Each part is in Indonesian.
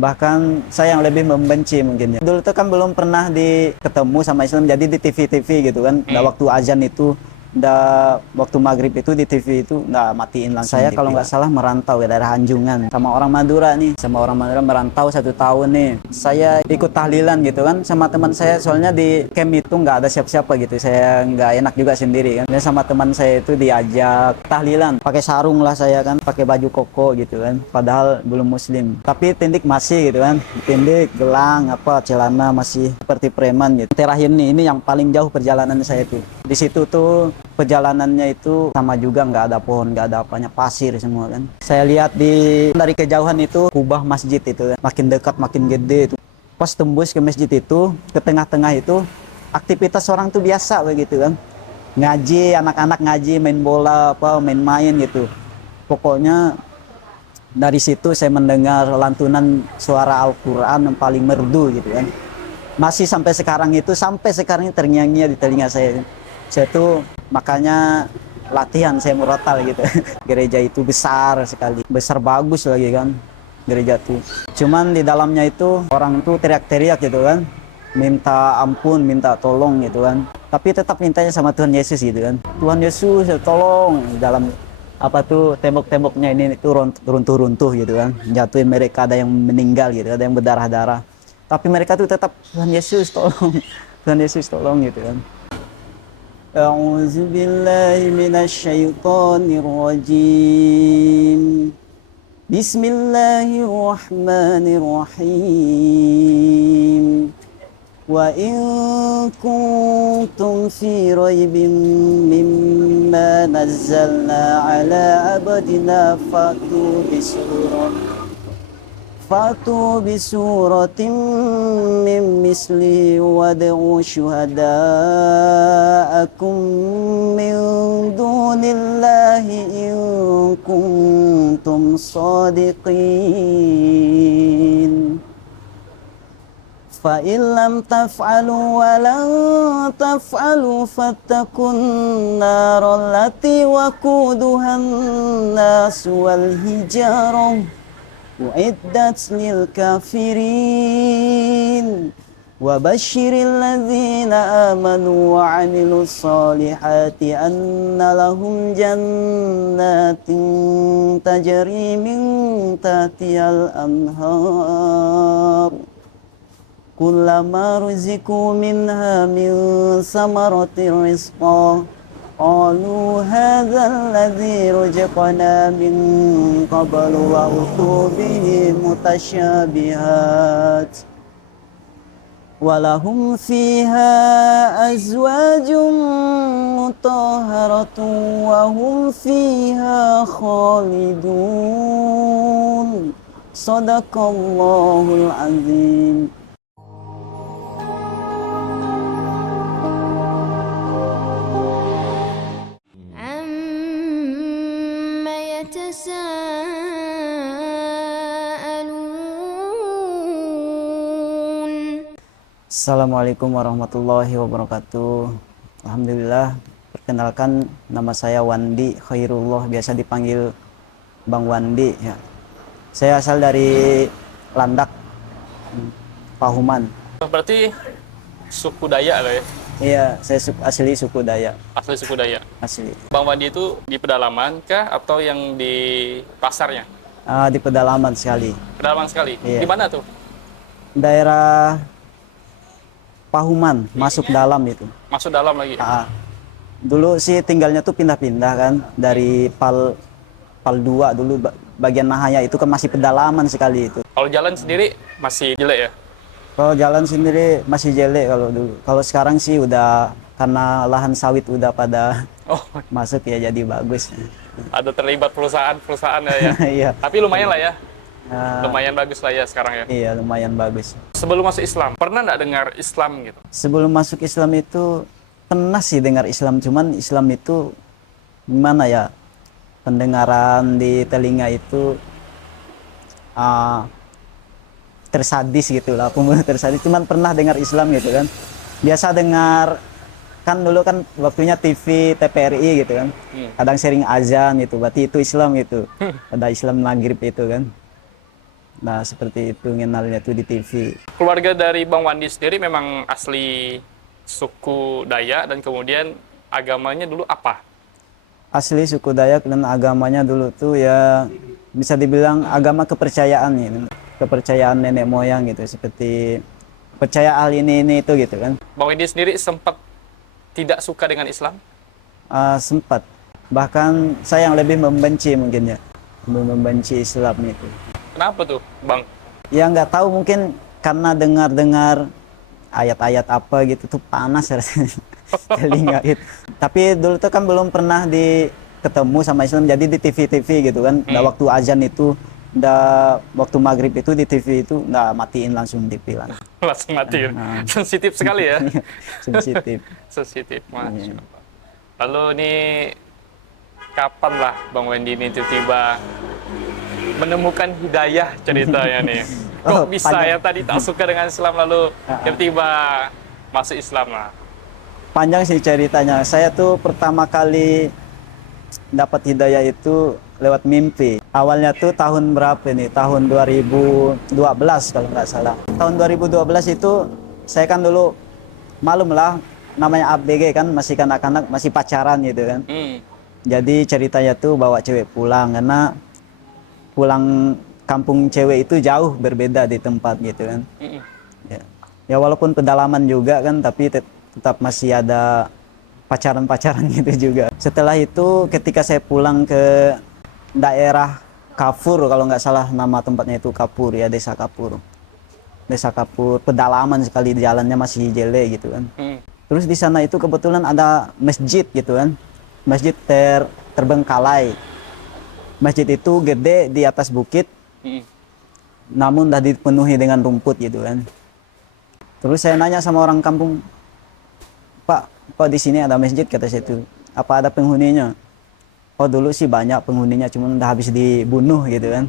Bahkan saya yang lebih membenci mungkin ya. Dulu tuh kan belum pernah ketemu sama Islam, jadi di TV-TV gitu kan. Udah waktu azan itu, udah waktu maghrib itu di TV itu nggak matiin langsung. Saya kalau nggak salah merantau ya dari Anjungan sama orang Madura nih, sama orang Madura merantau 1 tahun nih. Saya ikut tahlilan gitu kan sama teman saya, soalnya di camp itu nggak ada siapa-siapa gitu. Saya nggak enak juga sendiri kan. Dan sama teman saya itu diajak tahlilan, pakai sarung lah saya kan, pakai baju koko gitu kan. Padahal belum muslim, tapi tindik masih gitu kan, tindik, gelang, apa celana masih seperti preman gitu. Terakhir nih, ini yang paling jauh perjalanan saya tuh. Di situ tuh perjalanannya itu sama juga, nggak ada pohon, nggak ada apanya, pasir semua kan. Saya lihat dari kejauhan itu kubah masjid itu kan, makin dekat makin gede itu. Pas tembus ke masjid itu, ke tengah-tengah itu aktivitas orang tuh biasa begitu kan, ngaji, anak-anak ngaji, main bola, apa main-main gitu. Pokoknya dari situ saya mendengar lantunan suara Al-Quran yang paling merdu gitu kan. Masih sampai sekarang ini terngiang-ngiang di telinga saya. Saya tuh makanya latihan saya murotal gitu. Gereja itu besar sekali, besar bagus lagi kan gereja tuh. Cuman di dalamnya itu orang tuh teriak-teriak gitu kan, minta ampun, minta tolong gitu kan. Tapi tetap mintanya sama Tuhan Yesus gitu kan. Tuhan Yesus tolong, dalam apa tuh tembok-temboknya ini itu runtuh-runtuh gitu kan. Jatuhin mereka, ada yang meninggal gitu, ada yang berdarah-darah. Tapi mereka tuh tetap Tuhan Yesus tolong, Tuhan Yesus tolong gitu kan. A'udzu billahi minasy syaithanir rajim. Bismillahirrahmanirrahim. Wa in kuntum fi raibin mimma nazzalna ala abdina fatu bisuratin min misli wad'u syuhada'akum min dunillahi in kuntum sadiqin. Fa in lam taf'alu wa lan taf'alu fattaqun nar allati waquduhan nas wal hijarah uiddat lil kafirin wa basyiril ladzina amanu wa 'amilus solihati anna lahum jannatin tajri min tahtihal anhar kullama ruziqu minha min samaratir rizqan qalu hadzal ladzi ruzaqna min qablu wa utu bihi mutasyabihat walahum fiha azwajun mutahharatun wa hum fiha khalidun. Shadaqallahul azim. Assalamualaikum warahmatullahi wabarakatuh. Alhamdulillah, perkenalkan nama saya Wandi Khairullah, biasa dipanggil Bang Wandi ya. Saya asal dari Landak, Pahuman. Berarti suku Dayak lah ya? Iya, saya asli suku Dayak. Asli suku Dayak? Asli. Bang Wandi itu di pedalaman kah atau yang di pasarnya? Di pedalaman sekali. Pedalaman sekali? Iya. Di mana tuh? Daerah Pahuman, masuk dalam itu. Masuk dalam lagi? Dulu sih tinggalnya tuh pindah-pindah kan, dari Pal 2 dulu, bagian Nahaya itu kan masih pedalaman sekali itu. Kalau jalan sendiri masih jelek ya? Kalau jalan sendiri masih jelek kalau dulu. Kalau sekarang sih udah, karena lahan sawit udah pada masuk ya, jadi bagus. Ada terlibat perusahaan ya? Iya. Tapi lumayan lah ya? Lumayan bagus lah ya sekarang ya? Iya, lumayan bagus. Sebelum masuk Islam, pernah nggak dengar Islam gitu? Sebelum masuk Islam itu pernah sih dengar Islam, cuman Islam itu gimana ya, pendengaran di telinga itu tersadis gitu lah, pembunuh tersadis. Cuman pernah dengar Islam gitu kan, biasa dengar kan, dulu kan waktunya TV TVRI gitu kan, kadang sering azan gitu, berarti itu Islam gitu. Ada Islam maghrib itu kan. Nah seperti itu ngenalnya tuh di TV. Keluarga dari Bang Wandi sendiri memang asli suku Dayak dan kemudian agamanya dulu apa? Asli suku Dayak dan agamanya dulu tuh ya bisa dibilang agama kepercayaan gitu. Kepercayaan nenek moyang gitu, seperti percaya hal ini itu gitu kan. Bang Wandi sendiri sempat tidak suka dengan Islam? Sempat, bahkan saya yang lebih membenci mungkin ya, membenci Islam itu. Kenapa tuh, Bang? Ya nggak tahu, mungkin karena dengar-dengar ayat-ayat apa gitu tuh panas rasanya telinga gitu. Tapi dulu tuh kan belum pernah ketemu sama Islam, jadi di TV-TV gitu kan. Nah, waktu azan itu, waktu maghrib itu di TV itu nggak matiin langsung TV lah. Langsung matiin. Sensitif sekali ya. Sensitif. Sensitif, Masya Allah. Lalu ini kapan lah Bang Wendy ini tiba-tiba menemukan hidayah ceritanya nih? Kok bisa panjang. ya tadi tak suka dengan Islam lalu tiba-tiba masuk Islam lah? Panjang sih ceritanya. Saya tuh pertama kali dapat hidayah itu lewat mimpi. Awalnya tuh tahun berapa nih? Tahun 2012 kalau nggak salah. Tahun 2012 itu saya kan dulu malum lah, namanya ABG kan, masih kanak-kanak, masih pacaran gitu kan. Jadi ceritanya tuh bawa cewek pulang, karena pulang kampung cewek itu jauh berbeda di tempat gitu kan. Ya walaupun pedalaman juga kan, tapi tetap masih ada pacaran-pacaran gitu juga. Setelah itu ketika saya pulang ke daerah Kapur, kalau nggak salah nama tempatnya itu Kapur ya, Desa Kapur. Desa Kapur, pedalaman sekali, jalannya masih jele gitu kan. Terus di sana itu kebetulan ada masjid gitu kan. Masjid terbengkalai. Masjid itu gede di atas bukit. Namun udah dipenuhi dengan rumput gitu kan. Terus saya nanya sama orang kampung, Pak, kok di sini ada masjid, kata saya itu. Apa ada penghuninya? Oh dulu sih banyak penghuninya, cuma udah habis dibunuh gitu kan.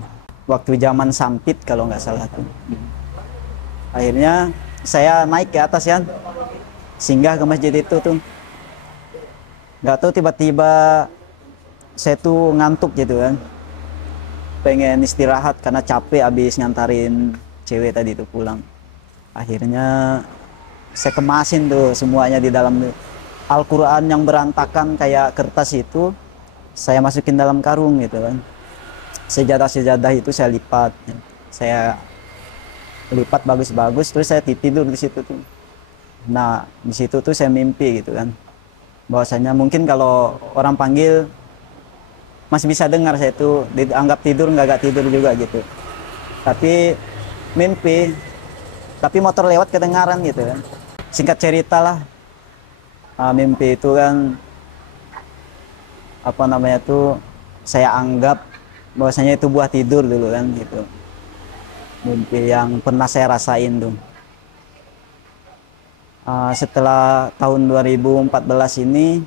Waktu zaman Sampit kalau nggak salah tuh. Akhirnya saya naik ke atas kan, singgah ke masjid itu tuh. Nggak tahu tiba-tiba saya tuh ngantuk gitu kan. Pengen istirahat karena capek habis ngantarin cewek tadi tuh pulang. Akhirnya saya kemasin tuh semuanya di dalam Al-Quran yang berantakan kayak kertas itu, saya masukin dalam karung gitu kan. Sejadah-sejadah itu saya lipat, saya lipat bagus-bagus, terus saya tidur di situ tuh. Nah di situ tuh saya mimpi gitu kan, bahwasanya mungkin kalau orang panggil masih bisa dengar, saya itu dianggap tidur nggak tidur juga gitu. Tapi mimpi, tapi motor lewat kedengaran gitu kan. Singkat cerita lah, mimpi itu kan apa namanya tuh, saya anggap bahwasanya itu buah tidur dulu kan gitu. Mimpi yang pernah saya rasain tuh. Setelah tahun 2014 ini,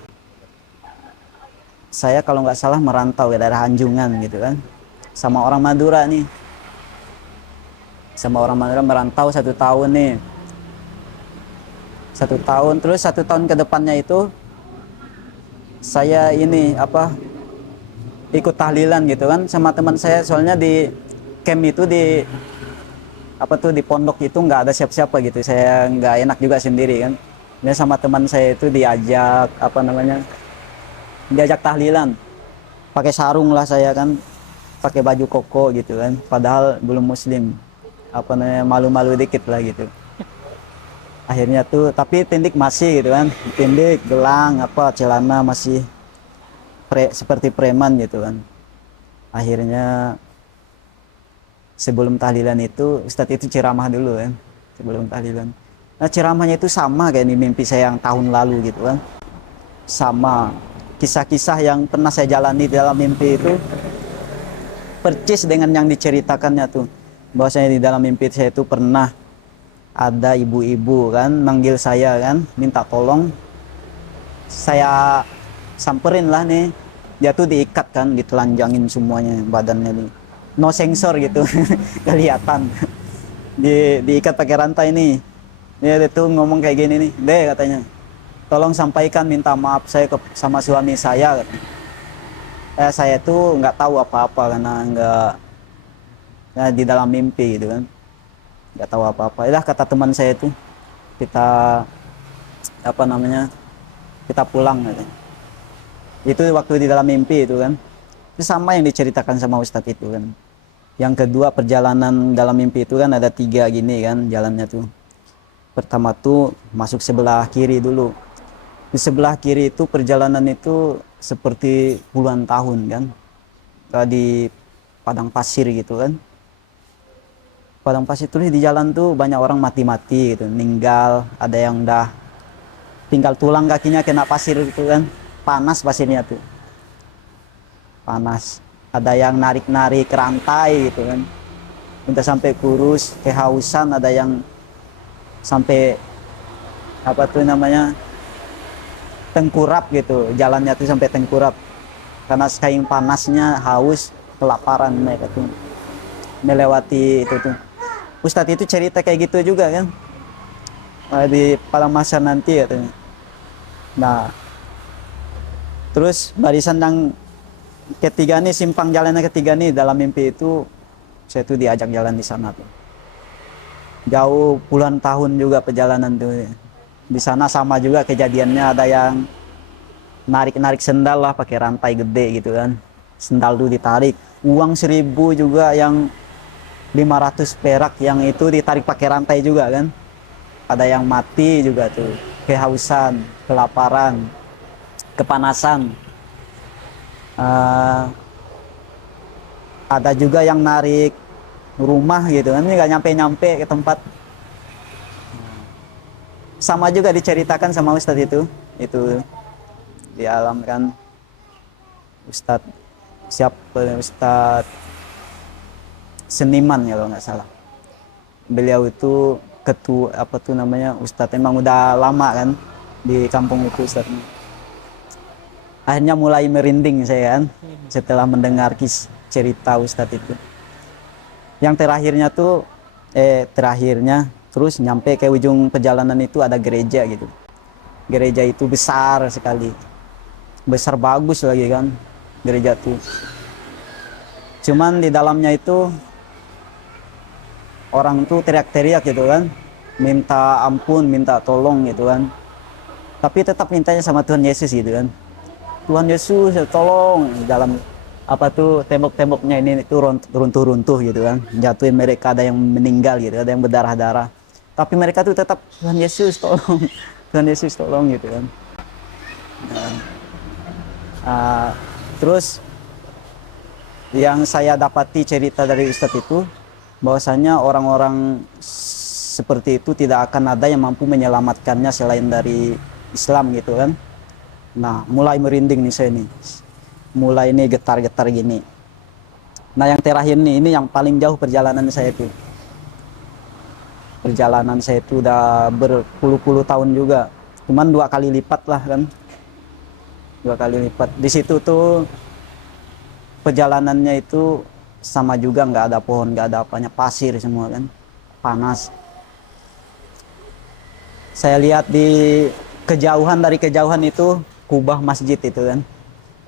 saya kalau nggak salah merantau ke daerah Anjungan gitu kan, sama orang Madura nih. Sama orang Madura merantau 1 tahun nih. 1 tahun, terus 1 tahun ke depannya itu saya ini ikut tahlilan gitu kan sama teman saya, soalnya di camp itu di pondok itu nggak ada siapa-siapa gitu, saya nggak enak juga sendiri kan. Dia sama teman saya itu diajak tahlilan, pakai sarung lah saya kan, pakai baju koko gitu kan, padahal belum muslim, malu-malu dikit lah gitu. Akhirnya tuh, tapi tindik masih gitu kan, tindik, gelang, celana masih seperti preman gitu kan. Akhirnya sebelum tahlilan itu, Ustadz itu ceramah dulu kan, sebelum tahlilan. Nah ceramahnya itu sama kayak di mimpi saya yang tahun lalu gitu kan. Sama, kisah-kisah yang pernah saya jalani dalam mimpi itu percis dengan yang diceritakannya tuh. Bahwasanya di dalam mimpi saya itu pernah ada ibu-ibu kan manggil saya kan, minta tolong. Saya samperin lah nih, dia tuh diikat kan, ditelanjangin semuanya badannya nih, no sensor gitu kelihatan, diikat pakai rantai nih. Dia tuh ngomong kayak gini nih, deh katanya, tolong sampaikan minta maaf saya sama suami saya katanya. Saya tuh nggak tahu apa-apa karena ya, di dalam mimpi gitu kan, nggak tahu apa-apa. Itulah kata teman saya itu, kita apa namanya, kita pulang gitu. Itu waktu di dalam mimpi itu kan, itu sama yang diceritakan sama Ustadz itu kan. Yang kedua, perjalanan dalam mimpi itu kan ada 3 gini kan jalannya tuh. Pertama tuh masuk sebelah kiri dulu. Di sebelah kiri itu perjalanan itu seperti puluhan tahun kan, kayak di padang pasir gitu kan. Padang pasir tuh di jalan tuh banyak orang mati-mati gitu, meninggal, ada yang udah tinggal tulang kakinya kena pasir gitu kan, panas pasirnya tuh, panas. Ada yang narik-narik rantai gitu kan, udah sampai kurus, kehausan, ada yang sampai apa tuh namanya, tengkurap gitu, jalannya tuh sampai tengkurap karena saking panasnya, haus, kelaparan mereka tuh melewati itu tuh. Ustadz itu cerita kayak gitu juga kan, di pada masa nanti katanya. Nah, terus barisan yang ketiga nih, simpang jalannya ketiga nih dalam mimpi itu, saya tuh diajak jalan di sana tuh. Jauh puluhan tahun juga perjalanan tuh. Di sana sama juga kejadiannya, ada yang narik-narik sendal lah pakai rantai gede gitu kan. Sendal tuh ditarik. Uang 1.000 juga yang 500 perak yang itu ditarik pakai rantai juga kan. Ada yang mati juga tuh, kehausan, kelaparan, kepanasan. Ada juga yang narik rumah gitu kan, ini nggak nyampe-nyampe ke tempat. Sama juga diceritakan sama Ustadz itu di alam kan. Ustadz siapa, Ustadz Seniman ya kalau nggak salah. Beliau itu ketua apa tuh namanya, Ustadz emang udah lama kan di kampung itu Ustadz. Akhirnya mulai merinding saya kan setelah mendengar cerita Ustadz itu. Yang terakhirnya terus nyampe ke ujung perjalanan itu ada gereja gitu. Gereja itu besar sekali, besar bagus lagi kan gereja tuh. Cuman di dalamnya itu orang tuh teriak-teriak gitu kan, minta ampun, minta tolong gitu kan. Tapi tetap mintanya sama Tuhan Yesus gitu kan. Tuhan Yesus tolong, dalam apa tuh tembok-temboknya ini itu runtuh-runtuh gitu kan. Jatuhin mereka, ada yang meninggal gitu, ada yang berdarah-darah. Tapi mereka tuh tetap, Tuhan Yesus tolong, Tuhan Yesus tolong gitu kan. Nah, terus yang saya dapati cerita dari Ustadz itu, bahwasanya orang-orang seperti itu tidak akan ada yang mampu menyelamatkannya selain dari Islam gitu kan. Nah, mulai merinding nih saya nih. Mulai ini getar-getar gini. Nah, yang terakhir nih, ini yang paling jauh perjalanan saya itu. Perjalanan saya itu udah berpuluh-puluh tahun juga. Cuman 2 kali lipat lah kan. 2 kali lipat. Di situ tuh perjalanannya itu sama juga, nggak ada pohon, nggak ada apanya, pasir semua kan, panas. Saya lihat di kejauhan, dari kejauhan itu kubah masjid itu kan,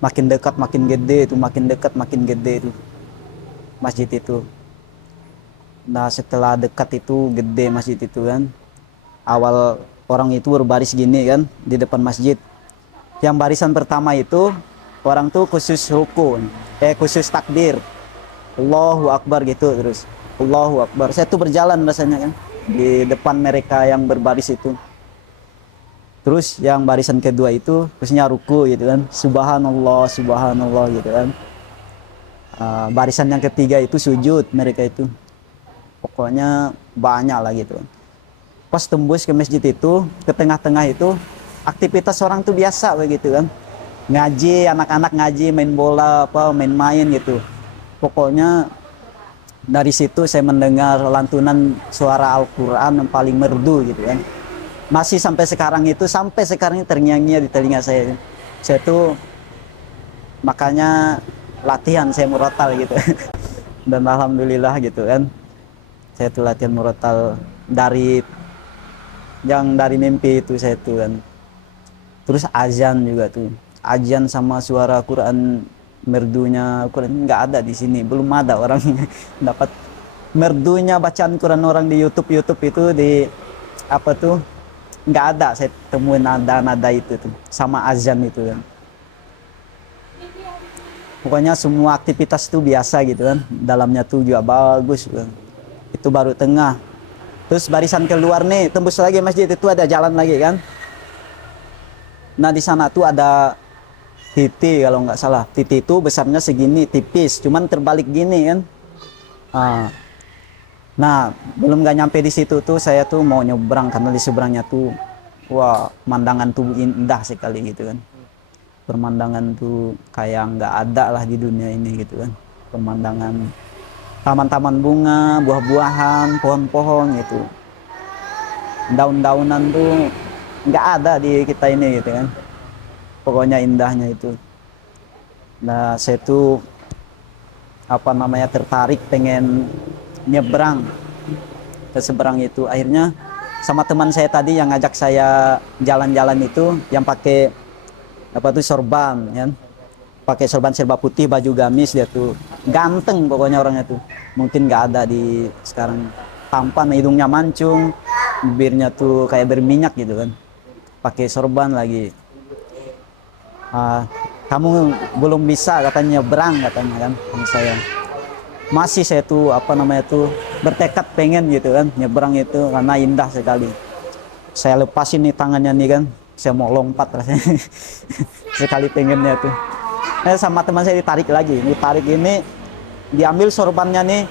makin dekat makin gede itu, makin dekat makin gede itu masjid itu. Nah, setelah dekat itu gede masjid itu kan, awal orang itu berbaris gini kan di depan masjid. Yang barisan pertama itu orang tuh khusus ruku, khusus takbir, Allahu Akbar gitu, terus Allahu Akbar. Saya tuh berjalan rasanya kan di depan mereka yang berbaris itu. Terus yang barisan kedua itu khususnya ruku gitu kan, Subhanallah, Subhanallah gitu kan. Barisan yang ketiga itu sujud mereka itu. Pokoknya banyak lah gitu. Pas tembus ke masjid itu, ke tengah-tengah itu aktivitas orang tuh biasa begitu kan. Ngaji, anak-anak ngaji, main bola, apa, main-main gitu. Pokoknya dari situ saya mendengar lantunan suara Al-Quran yang paling merdu gitu kan. Masih sampai sekarang ini terngiang-ngiang di telinga saya. Saya tuh makanya latihan saya murotal gitu. Dan alhamdulillah gitu kan, saya tuh latihan murotal dari mimpi itu saya tuh kan. Terus azan juga tuh, azan sama suara Quran merdunya Quran nggak ada di sini, belum ada orang dapat merdunya bacaan Quran orang di YouTube itu di apa tuh nggak ada saya temuin nada-nada itu tuh sama azan itu kan. Pokoknya semua aktivitas itu biasa gitu kan, dalamnya tuh juga bagus kan. Itu baru tengah. Terus barisan keluar nih, tembus lagi masjid itu ada jalan lagi kan. Nah di sana tuh ada titik kalau nggak salah. Titik itu besarnya segini, tipis, cuman terbalik gini kan. Nah belum nggak nyampe di situ tuh saya tuh mau nyebrang karena di seberangnya tuh wah pemandangan tuh indah sekali gitu kan. Pemandangan tuh kayak nggak ada lah di dunia ini gitu kan. Pemandangan taman-taman bunga, buah-buahan, pohon-pohon gitu. Daun-daunan tuh nggak ada di kita ini gitu kan. Pokoknya indahnya itu. Nah saya tuh apa namanya tertarik pengen nyebrang ke seberang itu. Akhirnya sama teman saya tadi yang ngajak saya jalan-jalan itu yang pakai apa tuh sorban kan. Pakai sorban serba putih, baju gamis, dia tuh ganteng pokoknya orangnya tuh. Mungkin nggak ada di sekarang. Tampan, hidungnya mancung, bibirnya tuh kayak berminyak gitu kan. Pakai sorban lagi. Kamu belum bisa katanya nyebrang katanya kan sama saya. Masih saya tuh apa namanya tuh bertekad pengen gitu kan nyebrang itu karena indah sekali. Saya lepasin nih tangannya nih kan, saya mau lompat rasanya. Sekali pengennya tuh. Sama teman saya ditarik lagi, ditarik ini diambil sorbannya nih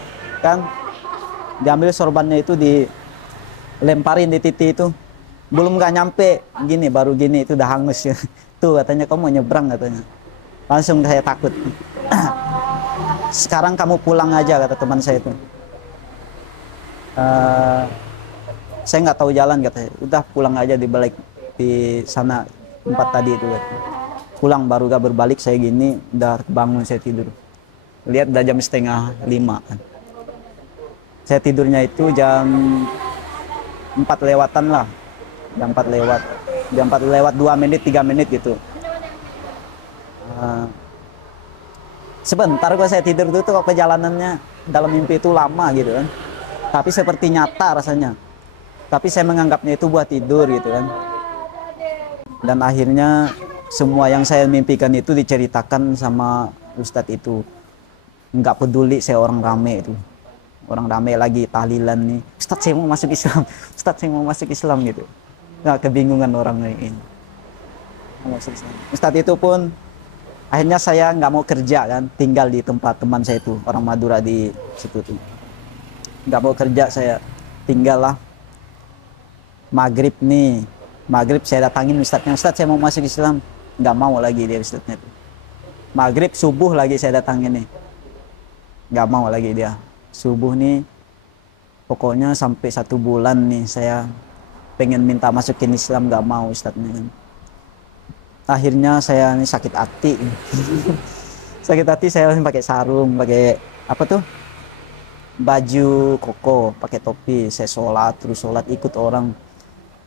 kan, diambil sorbannya itu dilemparin di titik itu, belum nggak nyampe gini baru gini itu udah hangus ya. Tuh katanya kamu mau nyebrang katanya, langsung saya takut. Sekarang kamu pulang aja kata teman saya itu. Saya nggak tahu jalan katanya, udah pulang aja di balik di sana tempat tadi itu katanya. Pulang baru gak berbalik saya gini udah bangun saya tidur, lihat udah jam 4:30 kan. Saya tidurnya itu jam 4 lewatan lah, jam 4 lewat 2 menit 3 menit gitu. Sebentar kok saya tidur itu kok perjalanannya dalam mimpi itu lama gitu kan, tapi seperti nyata rasanya, tapi saya menganggapnya itu buat tidur gitu kan. Dan akhirnya semua yang saya mimpikan itu diceritakan sama Ustadz itu. Nggak peduli saya orang rame itu. Orang rame lagi tahlilan nih. Ustadz saya mau masuk Islam. Ustadz saya mau masuk Islam gitu. Nggak kebingungan orang ini. Ustadz itu pun akhirnya saya nggak mau kerja kan. Tinggal di tempat teman saya itu. Orang Madura di situ tuh. Nggak mau kerja saya. Tinggal lah. Maghrib nih. Maghrib saya datangin Ustadznya. Ustadz saya mau masuk Islam. Nggak mau lagi dia Ustadznya itu. Maghrib subuh lagi saya datangin nih, nggak mau lagi dia. Subuh nih pokoknya sampai 1 bulan nih saya pengen minta masukin Islam, nggak mau Ustadznya. Akhirnya saya nih sakit hati. Sakit hati saya pakai sarung, pakai apa tuh baju koko, pakai topi. Saya sholat terus sholat ikut orang.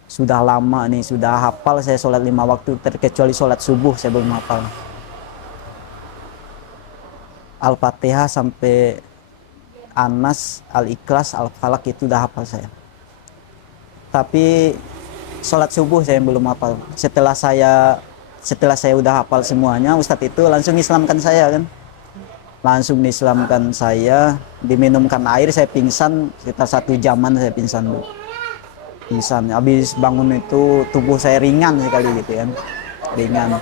Sudah lama nih, sudah hafal saya sholat 5 waktu, terkecuali sholat subuh saya belum hafal. Al-Fatihah sampai Anas, Al-Ikhlas, Al-Falaq itu udah hafal saya. Tapi sholat subuh saya belum hafal. Setelah saya udah hafal semuanya, Ustadz itu langsung Islamkan saya kan. Langsung Islamkan saya, diminumkan air, saya pingsan, sekitar 1 jaman saya pingsan dulu. Pingsan, habis bangun itu tubuh saya ringan sekali gitu kan, ringan.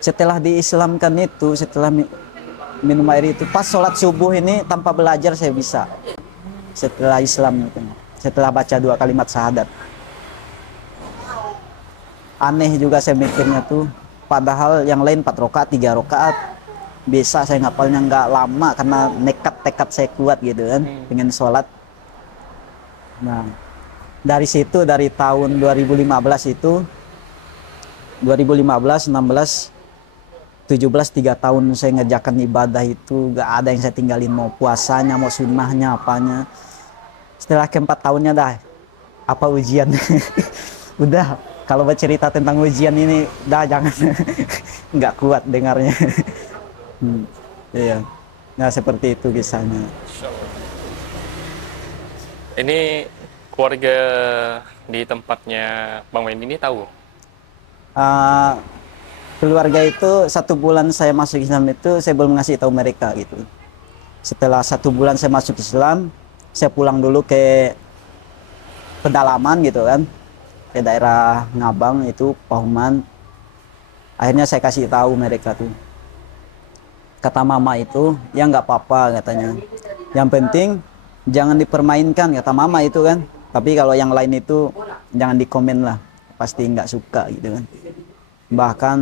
Setelah diislamkan itu, setelah minum air itu, pas sholat subuh ini tanpa belajar saya bisa. Setelah Islam itu, setelah baca 2 kalimat syahadat. Aneh juga saya mikirnya tuh, padahal yang lain 4 rakaat, 3 rakaat bisa saya ngapalnya nggak lama karena tekad saya kuat gitu kan, pengen sholat. Nah, dari situ dari tahun 2015 itu 2015, 16, 17 3 tahun saya ngerjakan ibadah itu gak ada yang saya tinggalin, mau puasanya, mau sunnahnya, apanya. Setelah ke-4 tahunnya dah apa ujian. Udah kalau bercerita tentang ujian ini dah jangan. Nggak kuat dengarnya. Iya. Nah, seperti itu kisahnya. Masya Allah. Ini keluarga di tempatnya Bang Wendy ini tahu? Ah, keluarga itu 1 bulan saya masuk Islam itu saya belum ngasih tahu mereka gitu. Setelah 1 bulan saya masuk Islam, saya pulang dulu ke pedalaman gitu kan, ke daerah Ngabang itu Pahuman. Akhirnya saya kasih tahu mereka tuh. Kata mama itu, ya nggak apa-apa katanya. Yang penting jangan dipermainkan kata mama itu kan. Tapi kalau yang lain itu jangan dikomen lah, pasti nggak suka gitu kan. Bahkan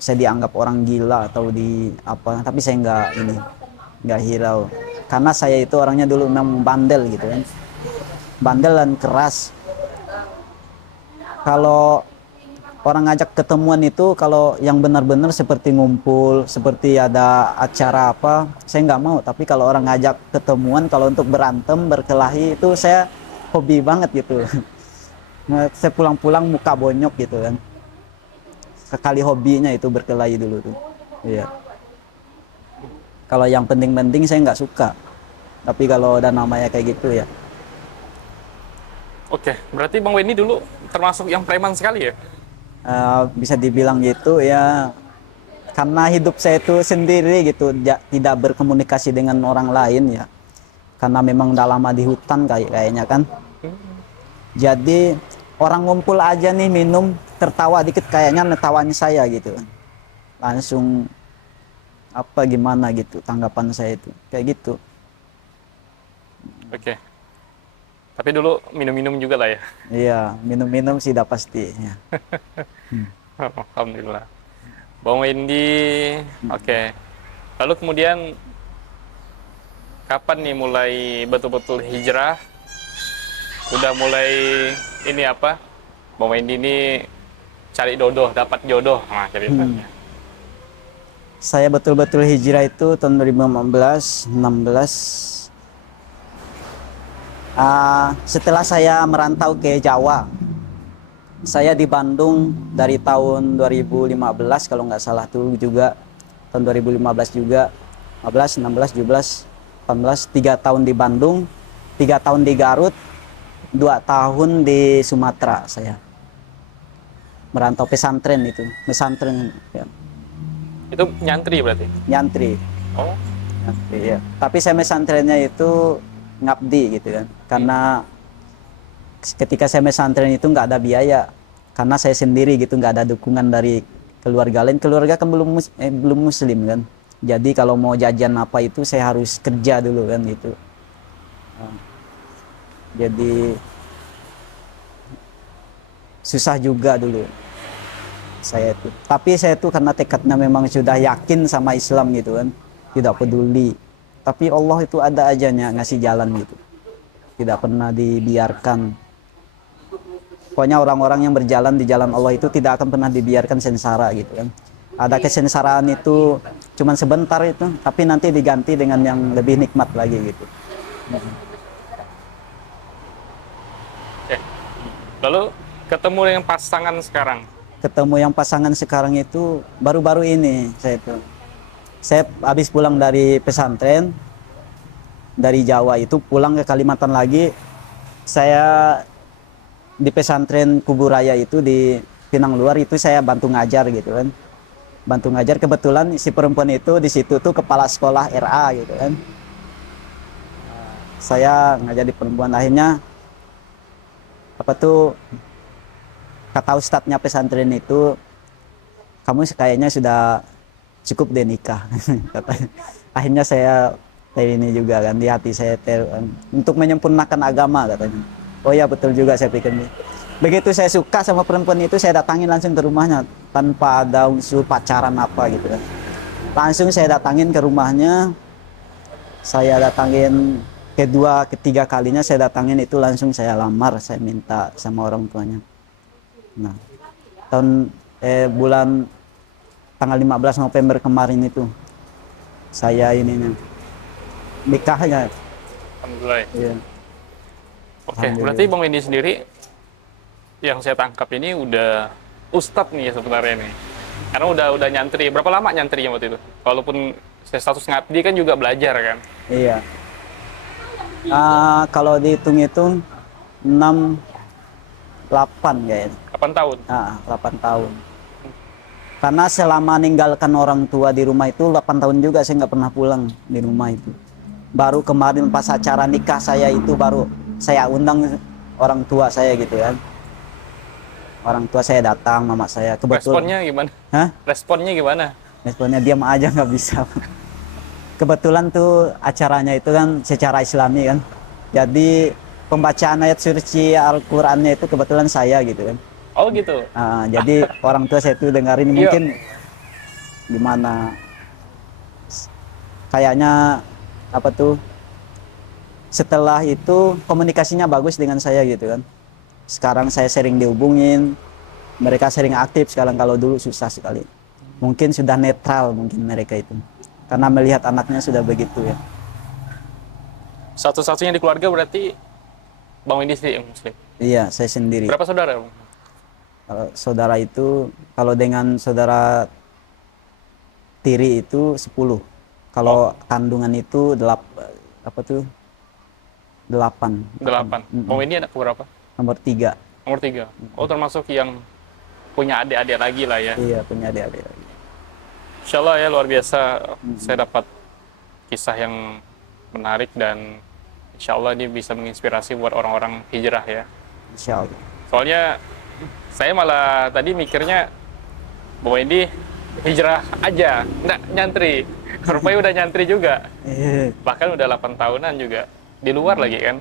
saya dianggap orang gila atau di apa, tapi saya nggak hirau. Karena saya itu orangnya dulu memang bandel gitu kan. Bandel dan keras. Kalau orang ngajak ketemuan itu, kalau yang benar-benar seperti ngumpul, seperti ada acara apa, saya nggak mau. Tapi kalau orang ngajak ketemuan, kalau untuk berantem, berkelahi, itu saya hobi banget gitu. Nah, saya pulang-pulang muka bonyok gitu kan. Sekali hobinya itu berkelahi dulu tuh. Iya. Kalau yang penting-penting saya nggak suka. Tapi kalau udah namanya kayak gitu ya. Oke, berarti Bang Wendy dulu termasuk yang preman sekali ya? Bisa dibilang gitu ya, karena hidup saya itu sendiri gitu, tidak berkomunikasi dengan orang lain ya, karena memang udah lama di hutan kayaknya kan. Jadi orang ngumpul aja nih minum, tertawa dikit kayaknya netawanya saya gitu, langsung apa gimana gitu tanggapan saya itu kayak gitu. Oke. Tapi dulu minum-minum juga lah ya? Iya, minum-minum sih udah pasti ya. Alhamdulillah. Bang Wendy, oke. Lalu kemudian kapan nih mulai betul-betul hijrah? Udah mulai ini apa? Bang Wendy ini cari jodoh, dapat jodoh, nah ceritanya. Saya betul-betul hijrah itu tahun 2015, 16. Setelah saya merantau ke Jawa, saya di Bandung dari tahun 2015 kalau nggak salah tuh juga, tahun 2015 juga, 15, 16, 17, 18, 3 tahun di Bandung, 3 tahun di Garut, 2 tahun di Sumatera saya. Merantau pesantren itu, pesantren ya. Itu nyantri berarti? Nyantri. Oh, Nyantri ya. Tapi saya pesantrennya itu ngabdi gitu kan, karena ketika saya pesantren itu nggak ada biaya, karena saya sendiri gitu, nggak ada dukungan dari keluarga lain. Keluarga kan belum muslim kan, jadi kalau mau jajan apa itu saya harus kerja dulu kan gitu. Jadi susah juga dulu saya itu, tapi saya tuh karena tekadnya memang sudah yakin sama Islam gitu kan, tidak peduli. Tapi Allah itu ada ajanya ngasih jalan gitu, tidak pernah dibiarkan. Pokoknya orang-orang yang berjalan di jalan Allah itu tidak akan pernah dibiarkan sengsara gitu kan. Ada kesengsaraan itu cuman sebentar itu, tapi nanti diganti dengan yang lebih nikmat lagi gitu. oke. Lalu ketemu dengan pasangan sekarang. Ketemu yang pasangan sekarang itu baru-baru ini saya habis pulang dari pesantren dari Jawa itu, pulang ke Kalimantan lagi. Saya di pesantren Kuburaya itu di Pinang Luar itu saya bantu ngajar gitu kan, bantu ngajar. Kebetulan si perempuan itu di situ tuh kepala sekolah RA gitu kan. Saya ngajar di perempuan, akhirnya apa tuh kata ustadznya pesantren itu, kamu kayaknya sudah cukup deh nikah. Akhirnya saya ini juga kan, di hati saya untuk menyempurnakan agama katanya. Oh ya betul juga, saya pikir. Begitu saya suka sama perempuan itu, saya datangin langsung ke rumahnya tanpa ada unsur pacaran apa gitu kan. Langsung saya datangin ke rumahnya, saya datangin kedua ketiga kalinya saya datangin itu langsung saya lamar, saya minta sama orang tuanya. Nah, bulan tanggal 15 November kemarin itu saya ininya nikahnya. Alhamdulillah. Iya. Oke, berarti Bang Wendy sendiri yang saya tangkap ini udah ustadz nih ya sebenarnya nih. Karena udah nyantri. Berapa lama nyantrinya waktu itu? Walaupun status ngabdi kan juga belajar kan. Iya. Kalau dihitung-hitung 6 8 kayaknya. 8 tahun. 8 tahun. Karena selama ninggalkan orang tua di rumah itu 8 tahun juga saya nggak pernah pulang di rumah itu. Baru kemarin pas acara nikah saya itu baru saya undang orang tua saya gitu kan. Orang tua saya datang, mama saya. Responnya gimana? Hah? Responnya gimana? Responnya diam aja, nggak bisa. Kebetulan tuh acaranya itu kan secara Islami kan. Jadi pembacaan ayat suci Al-Qur'annya itu kebetulan saya gitu kan. Oh gitu. Jadi orang tua saya tuh dengerin Iya. mungkin gimana, kayaknya apa tuh, setelah itu komunikasinya bagus dengan saya gitu kan. Sekarang saya sering dihubungin, mereka sering aktif sekarang, kalau dulu susah sekali. Mungkin sudah netral mungkin mereka itu, karena melihat anaknya sudah begitu ya. Satu-satunya di keluarga berarti Bang Wendy sih yang muslim. Iya, saya sendiri. Berapa saudara, Bang? Kalau saudara itu, kalau dengan saudara tiri itu 10. Kalau kandungan itu 8. 8. Bang Wendy anak berapa? Nomor 3. Nomor 3. Oh, termasuk yang punya adik-adik lagi lah ya. Iya, punya adik-adik. Insya Allah ya, luar biasa. Saya dapat kisah yang menarik dan insya Allah ini bisa menginspirasi buat orang-orang hijrah ya. Insya Allah. Soalnya saya malah tadi mikirnya bahwa ini hijrah aja, nggak nyantri. Rupanya udah nyantri juga. Bahkan udah 8 tahunan juga. Di luar lagi kan.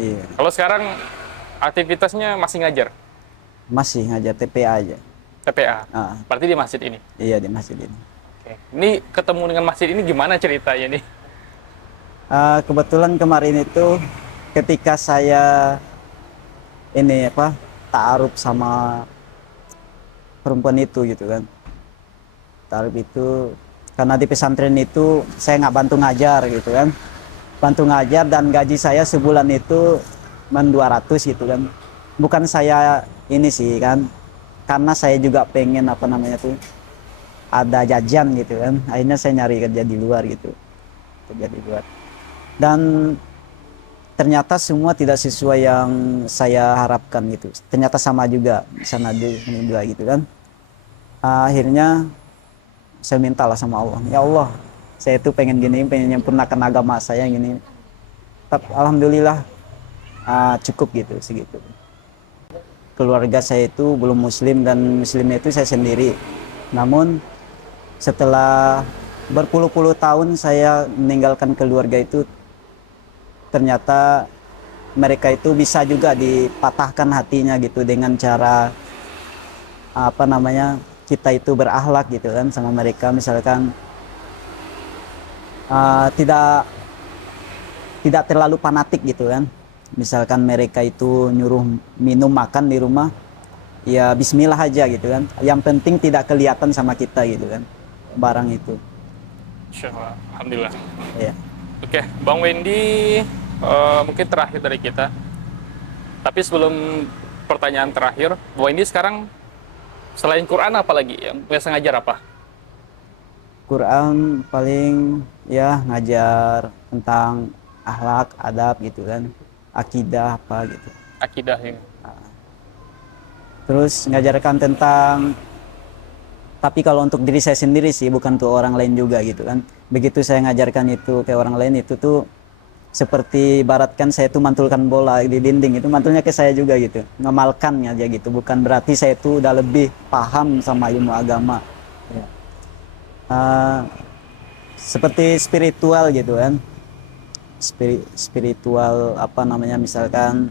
Iya. Kalau sekarang aktivitasnya masih ngajar? Masih ngajar TPA aja. TPA? Ah. Berarti di masjid ini? Iya, di masjid ini. Oke. Ini ketemu dengan masjid ini gimana ceritanya nih? Kebetulan kemarin itu ketika saya ta'aruf sama perempuan itu gitu kan. Ta'aruf itu karena di pesantren itu saya nggak bantu ngajar gitu kan. Bantu ngajar dan gaji saya sebulan itu 200 gitu kan. Bukan saya ini sih kan, karena saya juga pengen ada jajan gitu kan. Akhirnya saya nyari kerja di luar gitu. Kerja di luar. Dan ternyata semua tidak sesuai yang saya harapkan gitu. Ternyata sama juga, sana juga gitu kan. Akhirnya saya mintalah sama Allah, ya Allah, saya itu pengen gini, pengen menyempurnakan agama saya gini. Tapi alhamdulillah cukup gitu, segitu. Keluarga saya itu belum muslim dan muslimnya itu saya sendiri. Namun setelah berpuluh-puluh tahun saya meninggalkan keluarga itu, ternyata mereka itu bisa juga dipatahkan hatinya gitu dengan cara kita itu berakhlak gitu kan sama mereka. Misalkan tidak terlalu fanatik gitu kan. Misalkan mereka itu nyuruh minum makan di rumah, ya bismillah aja gitu kan. Yang penting tidak kelihatan sama kita gitu kan barang itu. Insyaallah, alhamdulillah. Iya. Oke, Bang Wendy, mungkin terakhir dari kita. Tapi sebelum pertanyaan terakhir, Bang Wendy sekarang selain Quran apa lagi yang biasa ngajar apa? Quran paling ya ngajar tentang akhlak, adab gitu kan, akidah apa gitu. Akidah ini. Terus ngajarkan tentang, tapi kalau untuk diri saya sendiri sih, bukan untuk orang lain juga gitu kan. Begitu saya ngajarkan itu ke orang lain, itu tuh seperti ibaratkan saya tuh mantulkan bola di dinding, itu mantulnya ke saya juga gitu, ngamalkan aja gitu. Bukan berarti saya tuh udah lebih paham sama ilmu agama ya. Seperti spiritual gitu kan, spiritual misalkan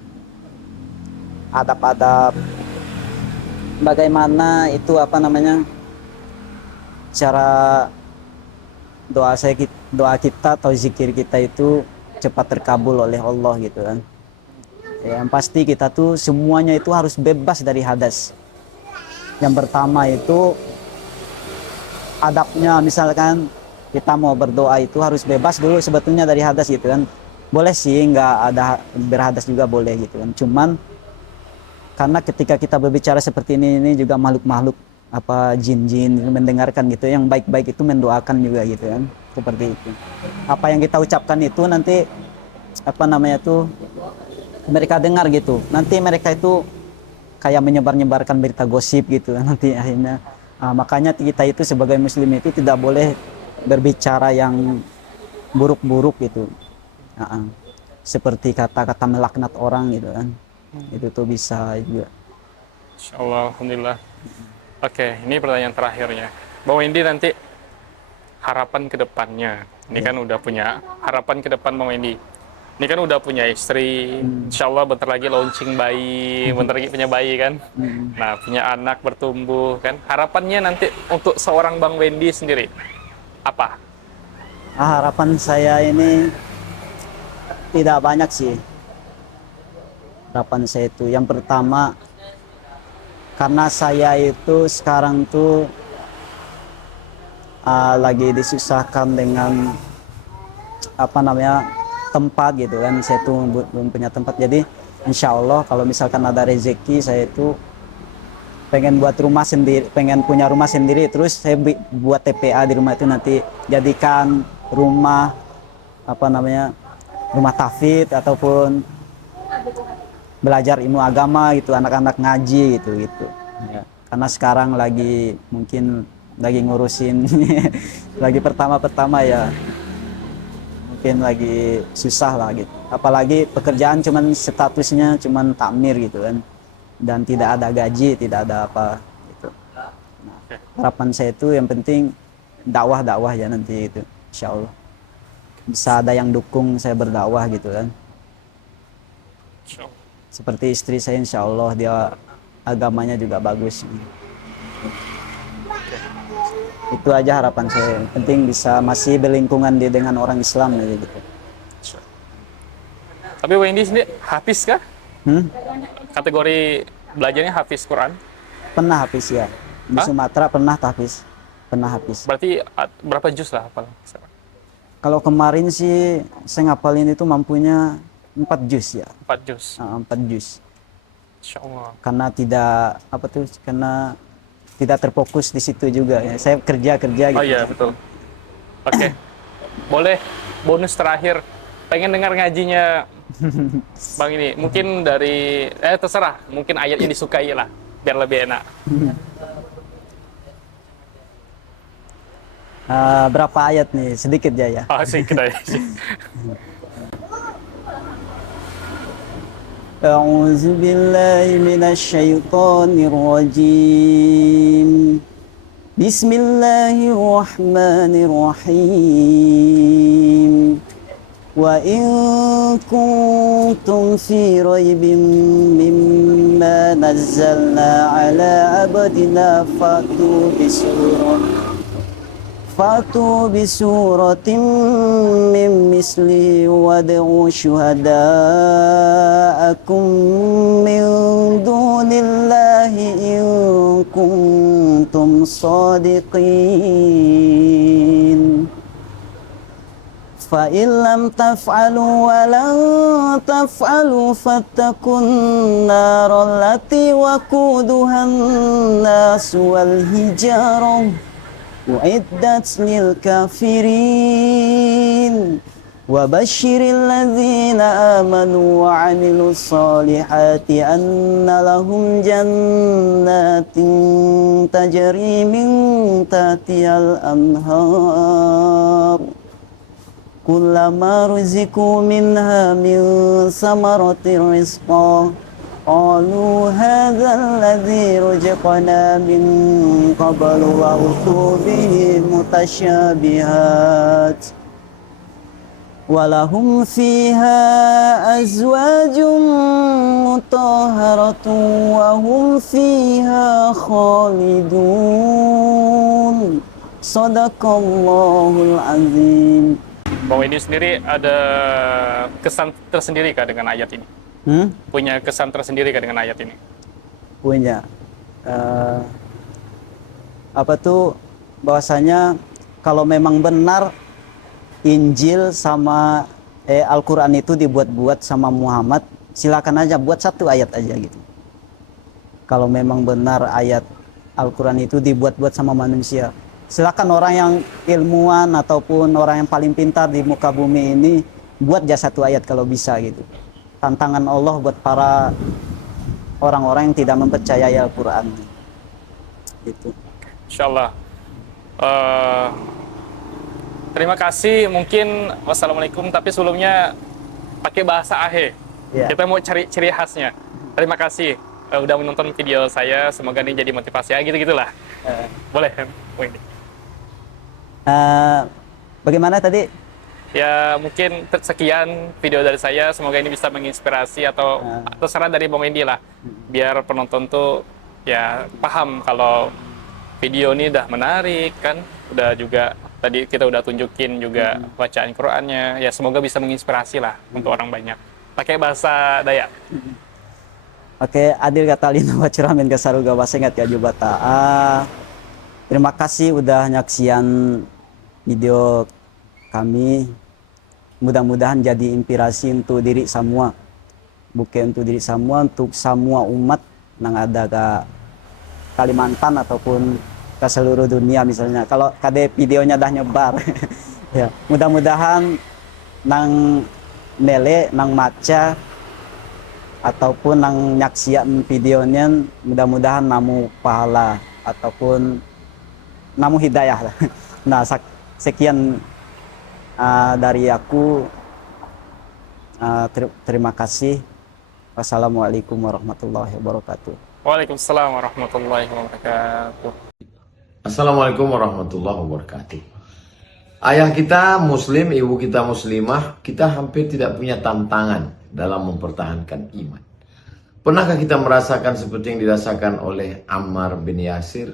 adab-adab, bagaimana itu cara doa kita atau zikir kita itu cepat terkabul oleh Allah gitu kan. Yang pasti kita tuh semuanya itu harus bebas dari hadas. Yang pertama itu adabnya, misalkan kita mau berdoa itu harus bebas dulu sebetulnya dari hadas gitu kan. Boleh sih nggak ada berhadas juga boleh gitu kan. Cuman karena ketika kita berbicara seperti ini juga makhluk-makhluk jin-jin mendengarkan gitu, yang baik-baik itu mendoakan juga gitu kan. seperti itu. Apa yang kita ucapkan itu nanti apa namanya tuh mereka dengar gitu. Nanti mereka itu kayak menyebar-nyebarkan berita gosip gitu. Nanti akhirnya makanya kita itu sebagai muslim itu tidak boleh berbicara yang buruk-buruk gitu. Seperti kata-kata melaknat orang gitu kan. Itu tuh bisa juga. Insyaallah, alhamdulillah. Oke, ini pertanyaan terakhirnya. Bang Wendy nanti harapan ke depannya. Ini kan udah punya harapan ke depan Bang Wendy. Ini kan udah punya istri, insya Allah bentar lagi launching bayi, bentar lagi punya bayi kan. Nah, punya anak bertumbuh kan. Harapannya nanti untuk seorang Bang Wendy sendiri, apa? Harapan saya ini tidak banyak sih. Harapan saya itu yang pertama, karena saya itu sekarang tuh lagi disusahkan dengan apa namanya tempat gitu kan. Saya tuh belum punya tempat, jadi insya Allah kalau misalkan ada rezeki saya itu pengen buat rumah sendiri, pengen punya rumah sendiri, terus saya buat TPA di rumah itu, nanti jadikan rumah apa namanya rumah tahfidz ataupun belajar ilmu agama gitu, anak-anak ngaji gitu ya. Karena sekarang lagi mungkin lagi ngurusin lagi pertama ya, mungkin lagi susah lah gitu, apalagi pekerjaan cuman statusnya cuman takmir gitu kan, dan tidak ada gaji, tidak ada apa gitu. Nah, harapan saya itu yang penting dakwah ya nanti itu, insya Allah bisa ada yang dukung saya berdakwah gitu kan. Seperti istri saya, insya Allah dia agamanya juga bagus. Itu aja harapan saya. Yang penting bisa masih berlingkungan dengan orang Islam gitu. Tapi Wendy sendiri hafiz kah? Kategori belajarnya hafiz Quran? Pernah hafiz ya. Di Sumatera pernah hafiz. Pernah hafiz. Berarti berapa juz lah hafal? Kalau kemarin sih saya ngapalin itu mampunya 4 juz ya. 4 juz. 4 juz. Insyaallah. Karena tidak terfokus di situ juga ya. Saya kerja gitu. Oh iya, betul. Oke. Boleh bonus terakhir. Pengen dengar ngajinya Bang ini. Mungkin dari terserah, mungkin ayatnya disukai lah biar lebih enak. Berapa ayat nih? Sedikit ya. Oh, sedikit aja. أعوذ بالله من الشيطان الرجيم بسم الله الرحمن الرحيم وإن كنتم في ريب مما نزلنا على عبدنا فأتوا بسورة من مثله وادعوا شهداءكم من دون الله إن كنتم صادقين فإن لم تفعلوا ولن تفعلوا فاتقوا النار التي وقودها الناس والحجارة أعدت للكافرين وبشر الذين آمنوا وعملوا الصالحات أن لهم جنات تجري من تحتها الأنهار كلما رزقوا منها من ثمرة رزقا قالوا هذا الذي رزقنا من قبل وأتوا به متشابهات ولهم فيها أزواج مطهرة وهم فيها خالدون صدق الله العظيم. Bang Wendy sendiri ada kesan tersendiri kah dengan ayat ini? Punya kesan tersendiri kah dengan ayat ini? Punya. Bahwasanya kalau memang benar Injil sama Al-Quran itu dibuat-buat sama Muhammad, silakan aja buat satu ayat aja gitu. Kalau memang benar ayat Al-Quran itu dibuat-buat sama manusia, silakan orang yang ilmuwan ataupun orang yang paling pintar di muka bumi ini buat aja satu ayat kalau bisa gitu. Tantangan Allah buat para orang-orang yang tidak mempercayai Al-Quran. Gitu. Insyaallah. Terima kasih. Mungkin wassalamualaikum, tapi sebelumnya pakai bahasa Ahe. Ya. Kita mau cari ciri khasnya. Terima kasih udah menonton video saya. Semoga ini jadi motivasi ya, gitu-gitulah. Boleh kan? Bagaimana tadi? Ya mungkin sekian video dari saya. Semoga ini bisa menginspirasi atau terserah dari Bang Wendy lah. Biar penonton tuh ya paham kalau video ini udah menarik kan. Udah juga tadi kita udah tunjukin juga bacaan Qur'annya. Ya semoga bisa menginspirasi lah untuk orang banyak. Pakai bahasa Dayak. Oke, adil kata lina wacuramin ke saruga wasengat ya jubata. Terima kasih udah nyaksian video kami. Mudah-mudahan jadi inspirasi untuk diri semua. Bukan untuk diri semua, untuk semua umat yang ada ke Kalimantan ataupun ke seluruh dunia misalnya. Kalau kade videonya dah nyebar. Ya, mudah-mudahan nang mele, nang maca ataupun nang nyaksian videonya, mudah-mudahan namu pahala ataupun namu hidayah. Nah, sekian dari aku. Terima kasih. Wassalamualaikum warahmatullahi wabarakatuh. Waalaikumsalam warahmatullahi wabarakatuh. Assalamualaikum warahmatullahi wabarakatuh. Ayah kita muslim, ibu kita muslimah, kita hampir tidak punya tantangan dalam mempertahankan iman. Pernahkah kita merasakan seperti yang dirasakan oleh Ammar bin Yasir,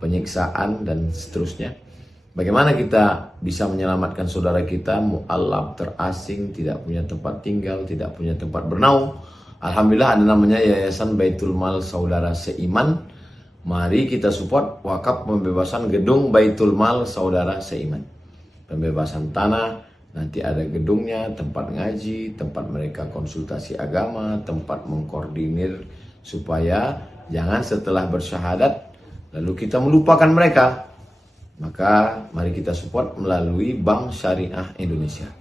penyiksaan dan seterusnya? Bagaimana kita bisa menyelamatkan saudara kita, mu'allab, terasing, tidak punya tempat tinggal, tidak punya tempat bernaung? Alhamdulillah ada namanya Yayasan Baitul Mal Saudara Seiman. Mari kita support wakaf pembebasan gedung Baitul Mal Saudara Seiman. Pembebasan tanah, nanti ada gedungnya, tempat ngaji, tempat mereka konsultasi agama, tempat mengkoordinir supaya jangan setelah bersyahadat lalu kita melupakan mereka. Maka mari kita support melalui Bank Syariah Indonesia.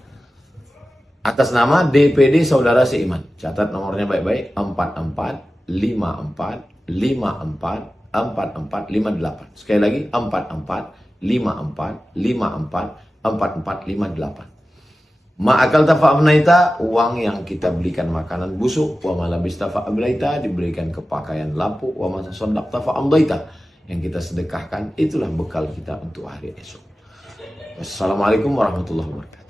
Atas nama DPD Saudara Seiman. Catat nomornya baik-baik. 44 54 54 4458. Sekali lagi 44 54 54 4458. Ma'akal tafa'abnaita, uang yang kita belikan makanan busuk. Wa malabis tafa'ablaita, diberikan kepakaian lapuk. Wa masasondak tafa'amdaita, yang kita sedekahkan, itulah bekal kita untuk hari esok. Wassalamualaikum warahmatullahi wabarakatuh.